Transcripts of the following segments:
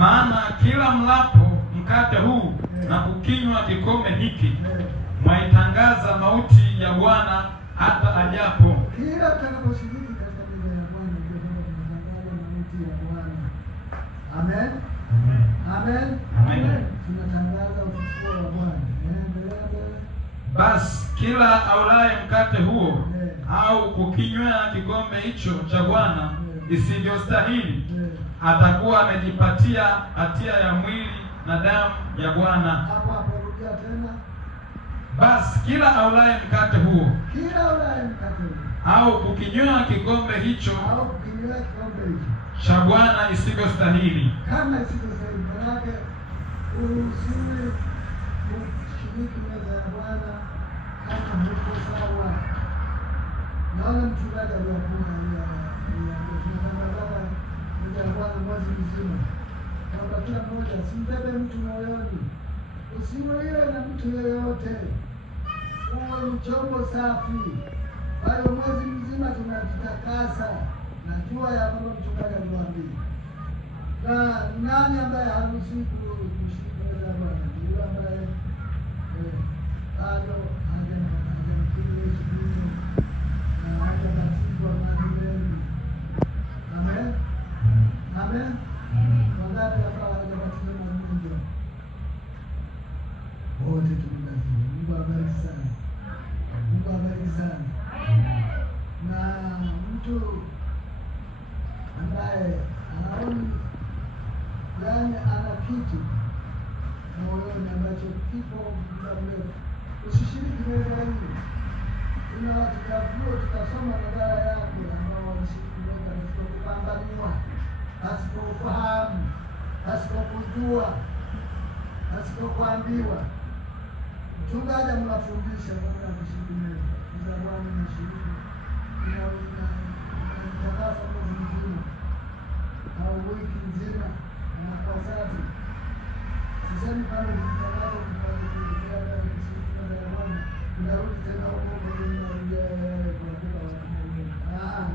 Maana kila mlapo mkate huu na kukinywa kikombe hiki mwaitangaza mauti ya Bwana hata ajapo. Kila tutakaposhiriki katika meza ya Bwana ndio tunatangaza mauti ya Bwana. Amen. Amen. Amen. Tunatangaza ufufuo wa Bwana. Basi kila aulaye mkate huo au kukinywea kikombe hicho cha Bwana isivyostahili atakuwa amejipatia hatia ya mwili na damu ya Bwana. Hapo rudia tena. Basi kila aulaye mkate huo au kukinywea kikombe hicho cha Bwana isivyostahili, kama isivyostahili, manake uruhusiwi kushiriki meza ya Bwana kama huko sawa. Naona mchungaji aliwafunga tunatangaza meza ya Bwana mwezi mzima, kwamba kila mmoja simbebe mtu moyoni, usimuliwe na mtu yeyote, uwe mchombo safi. Kwa hiyo mwezi mzima tunajitakasa. Najua ya kwamba mchungaji aliwaambia. Na nani ambaye haruhusiwi kushiriki meza ya Bwana? Yule ambaye bado hajampokea Yesu Kristo na hajabatizwa maji mengi. Amen. Amen. Wangapi ambao hawajabatizwa maji mengi? Wote tumebatizwa. Mungu abariki sana. Mungu abariki sana. Na mtu ambaye anaoni yani ana kitu moyoni ambacho kipo muda mrefu, usishiriki meza hii. Tutasoma madhara yake ambao walishiriki meza katika kupambaniwa, pasipo ufahamu, pasipo kujua, pasipo kuambiwa. Mchungaji mnafundisha namna ya kushiriki meza. Meza ya Bwana ni shiriki inatakasa mwezi mzima au wiki nzima na kwa sababu sisemi pale mtangazo kushiriki meza ya Bwana unarudi tena huko kwenye kuandika watu.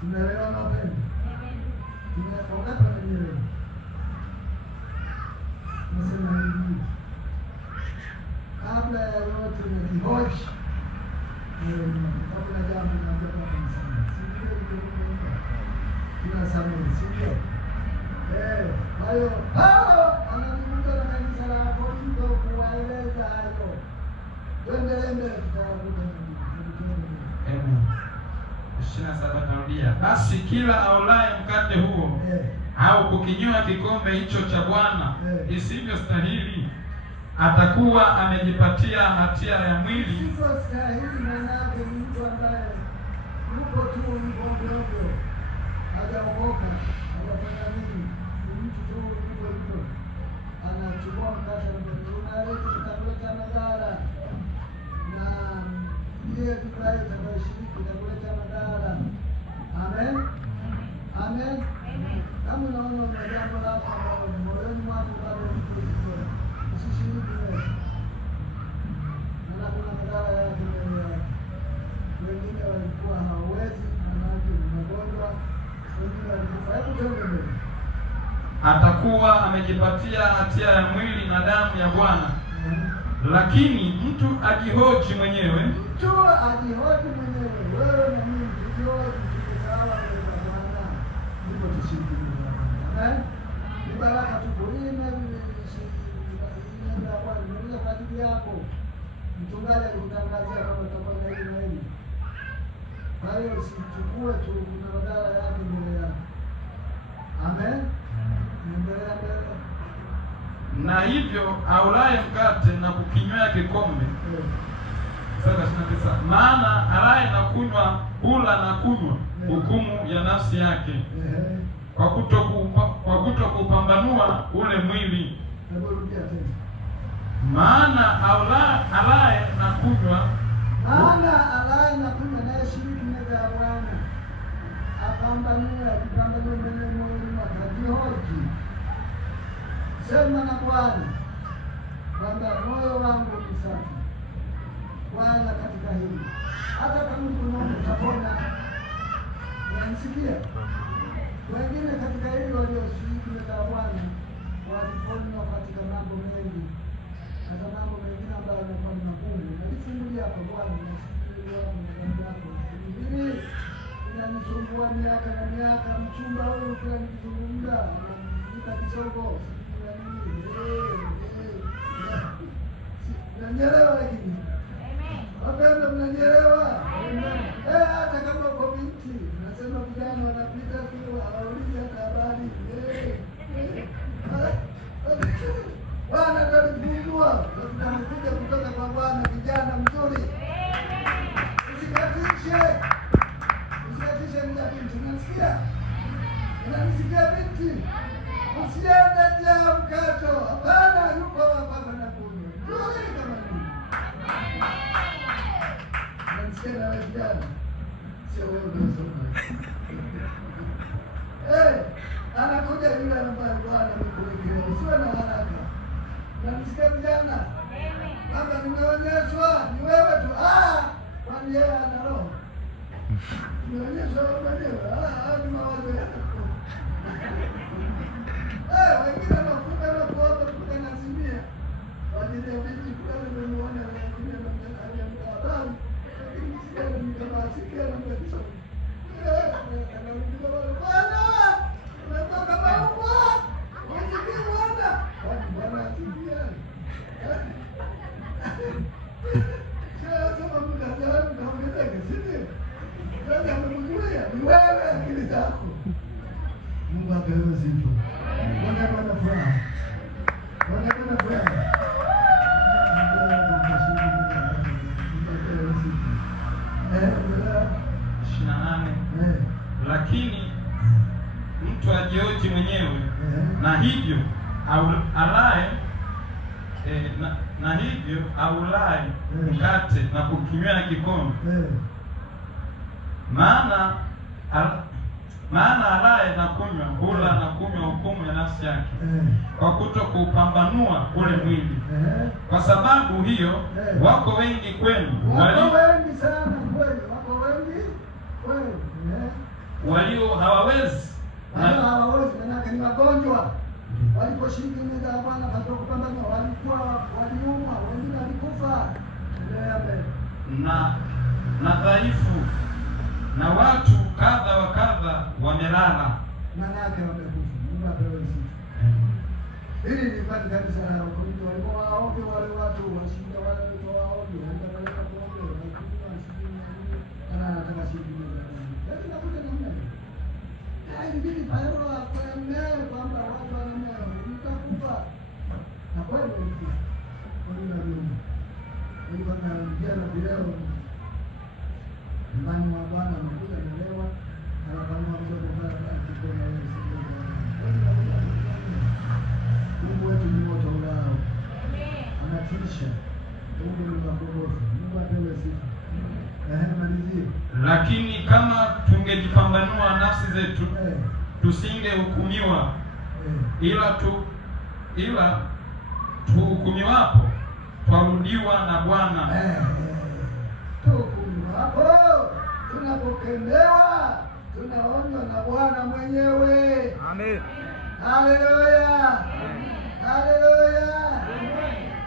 Tunaelewa mapema. Wakati wenyewe nasema hivi, kabla ya yote na kihoji kabla jambo tunataka kumsema. Tunasamehe, sio? Kwa hiyo anazungumza na kanisa la Korinto kuwaeleza hayo. Tuendelee tutakuta. Amen. 27 tarudia. Basi kila aulaye mkate huo au kukinywa kikombe hicho cha Bwana isivyostahili atakuwa amejipatia hatia ya mwili. Isivyostahili maana yake ni mtu ambaye yuko tu mgongo, hajaokoka, hajafanya nini, ni mtu tu yuko anachukua mkate unaleta kitabuleta madhara, na ndiye tukaye tutakayeshiriki kitabuleta madhara. Amen. Amen. Kama unaona una jambo lako ambalo moyoni mwako bado liko usishiriki meza. Na kuna madhara yake mbele yake. Wengine walikuwa hawawezi, manake ni magonjwa, wengine walikufa. Hebu tuende mbele. Atakuwa amejipatia hatia ya mwili na damu ya Bwana. Lakini mtu ajihoji mwenyewe. Mtu ajihoji mwenyewe. Wewe na mimi tujihoji, tuko sawa mbele za Bwana. Ndipo tushiriki mbele za Bwana. Amen. Ni baraka tuko hii na kwa nini kwa ajili yako. Mchungaji alikutangazia kama utafanya hivi na hivi. Kwa hiyo usichukue tu kuna madhara yake mbele yako. Amen. Endelea mbele. Na hivyo aulaye mkate na kukinywea kikombe. Sasa 29. Maana alaye na kunywa hula na kunywa hukumu ya nafsi yake. Kwa kutokupambanua ule mwili. Maana alaye na kunywa naye shiriki meza ya Bwana apambanue mwenyewe moyoni mwake, ajihoji, sema na Bwana kwamba moyo wangu ni safi Bwana katika hili. Hata kama unaona utapona, unanisikia? Wengine katika hili walioshiriki meza ya Bwana waliponywa katika mambo mengi, hata mambo mengine ambayo yanakuwa ni magumu. Nalifungulia hapo Bwana, nasikia hapo na yako mimi inanisumbua miaka na miaka. Mchumba huyu kila nikizungumza ananiita kisogo, mnanielewa? Lakini wapenda, mnanielewa? Hata kama uko binti, nasema vijana wanapita tu hawaulizi hata habari. Bwana atalifungua, tutamkuja kutoka kwa Bwana. Vijana mzuri, usikatishe binti. Unasikia? Unanisikia binti? Usiende jaa mkato. Hapana, yuko hapa na kunywa. Nzuri kama nini? Unanisikia na wewe vijana? Sio wewe unasoma. Anakuja yule ambaye Bwana amekuwekea. Usiwe na haraka. Unanisikia vijana? Baba, nimeonyeshwa ni wewe tu. Kwani yeye ana roho? Nimeonyeshwa mwenyewe. Ni mawazo yako. Wengine wanafunga na kuomba kutoka na simia. Wajile binti fulani nimemuona wengine wanamjana habari. Lakini sija nikamasikia na mtatizo. Anarudia Bwana. Unatoka maua. Unasikia Bwana? Bwana asikia. Sasa muda gani unaongeza kisini? Sasa amekujulia ni wewe akili zako. Mungu apewe sifa. Bwana furaha. Bwana furaha. Lakini mtu ajioji mwenyewe na hivyo alaye na hivyo aulaye mkate na kukinywea kikombe, maana alaye na kunywa hula na kunywa hukumu ya nafsi yake, kwa kuto kupambanua ule mwili. Kwa sababu hiyo wako wengi kwenu wengi sana kweli, wako wengi kweli walio hawawezi manake ni wagonjwa. Waliposhiriki meza ya Bwana katika kupambana, waliumwa, wengine walikufa na dhaifu, na watu kadha wa kadha wamelala. Manake wamekufa. Mungu apewe sifa. Hili ni kwa kanisa la Korinto, walikuwa waombe wale watu washinda wale watu waombe, wanataka kuombe, anataka shiriki meza. Lakini nakuja namna hiyo. Ilibidi Paulo akemee kwamba watu wanamea mtakufa. Na kweli walikufa. Walikuwa na vijana vileo. Mbani wa Bwana amekuja amelewa, anapanua mdomo kwa kikona wewe sio. Mungu wetu ni moto ulao. Anatisha. Mungu ni mkombozi. Mungu apewe sifa. Malizie. Lakini kama tungejipambanua nafsi zetu, tusingehukumiwa, ila tuhukumiwapo twarudiwa na Bwana. Tuhukumiwapo, tunapokendewa, tunaonywa na Bwana mwenyewe. Amen. Haleluya. Haleluya.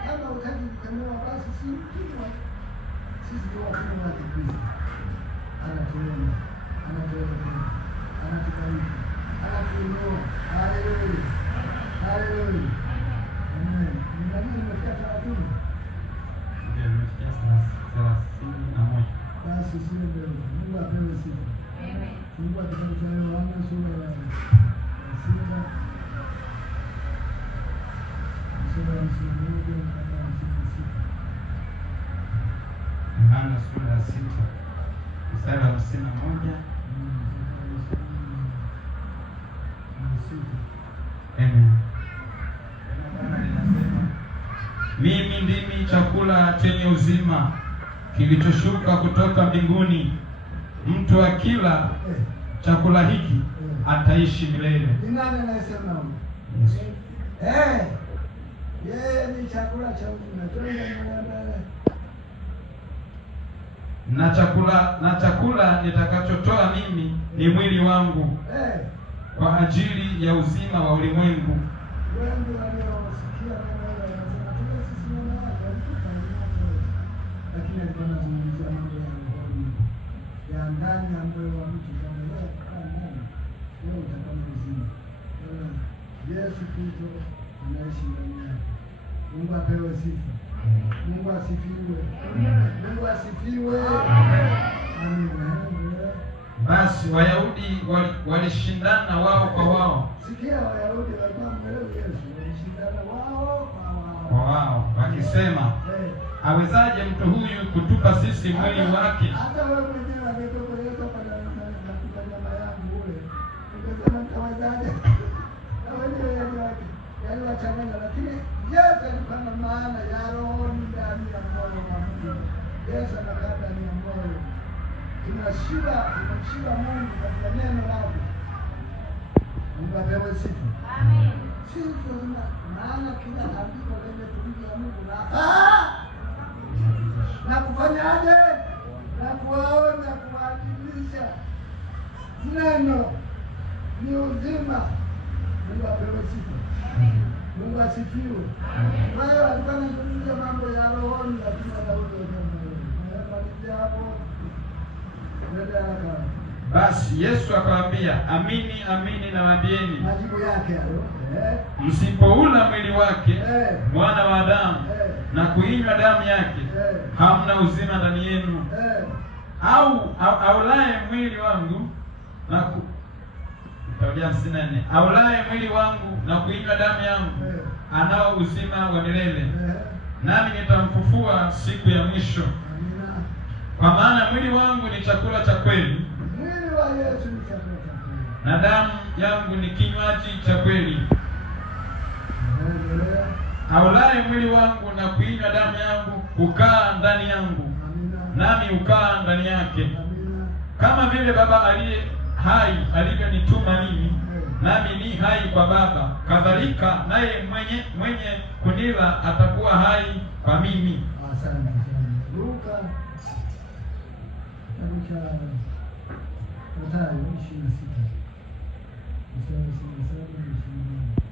Kama utaki kukendewa basi si mtumwa. Sisi ni watumwa wa Kristo. Anatuona, anatubariki, anatuinua. Haleluya. Haleluya. Amen. Mimi nimefika 30. Ndio nimefikia 31. Basi sio ndio. Mungu apewe sifa. Amen. Mungu atakujalia Yohana sura ya 6. Sura ya 6 mpaka 56. Yohana sura ya 6 mstari wa 51. Amen. Mimi ndimi chakula chenye uzima kilichoshuka kutoka mbinguni. Mtu akila chakula hiki ataishi milele. Ni nani anayesema huko? Yesu. Yeye ni chakula cha uzima. Twende mbele. Na chakula nitakachotoa mimi ni mwili wangu kwa ajili ya uzima wa ulimwengu. Wengi waliosikia neno hilo wanasema sisi ni wale walikufa lakini alikuwa anazungumzia mambo ya rohoni ya ndani ya moyo wa mtu. Kama wewe kukaa ndani, wewe utakuwa na uzima. Yesu Kristo anaishi ndani yako. Mungu apewe sifa. Mungu asifiwe. Mungu asifiwe. Amen. Basi Wayahudi walishindana wao kwa wao. Sikia, Wayahudi walikuwa mwelewa Yesu, walishindana wao kwa wao wakisema, awezaje mtu huyu kutupa sisi mwili wake? Hata wewe mwenyewe angetoka Yesu pale na nyama yangu ule, ungesema nitawezaje? Na wenyewe yani wachanganya, lakini Yesu alikuwa na maana ya rohoni ndani ya moyo wa mtu. Yesu anakaa ndani ya moyo. Tunashiba Mungu katika neno lake. Mungu apewe sifa. Amen. Sifa maana kila andiko lenye kuja Mungu na kufanyaje? Na kuwaonya, kuwaadibisha. Neno ni uzima. Mungu apewe sifa. Mungu asifiwe. Kwa hiyo alikuwa anazungumzia mambo ya rohoni, lakini Daudi akamwambia hapo. Basi Yesu akawaambia, amini amini nawaambieni, majibu yake hayo, msipoula mwili wake mwana wa Adamu na kuinywa damu yake, hamna uzima ndani yenu. Aulaye mwili wangu na aulaye mwili wangu na kuinywa damu yangu anao uzima wa milele, nami nitamfufua siku ya mwisho. Kwa maana mwili wangu ni chakula cha kweli, mwili wa Yesu ni chakula cha kweli, na damu yangu ni kinywaji cha kweli. Aulaye mwili wangu na kuinywa damu yangu hukaa ndani yangu, nami hukaa ndani yake. Kama vile Baba aliye hai alivyonituma mimi, nami ni hai kwa Baba, kadhalika naye mwenye kunila atakuwa hai kwa mimi. Asante sana. Luka Mathayo 26 mstari wa 27 na 28.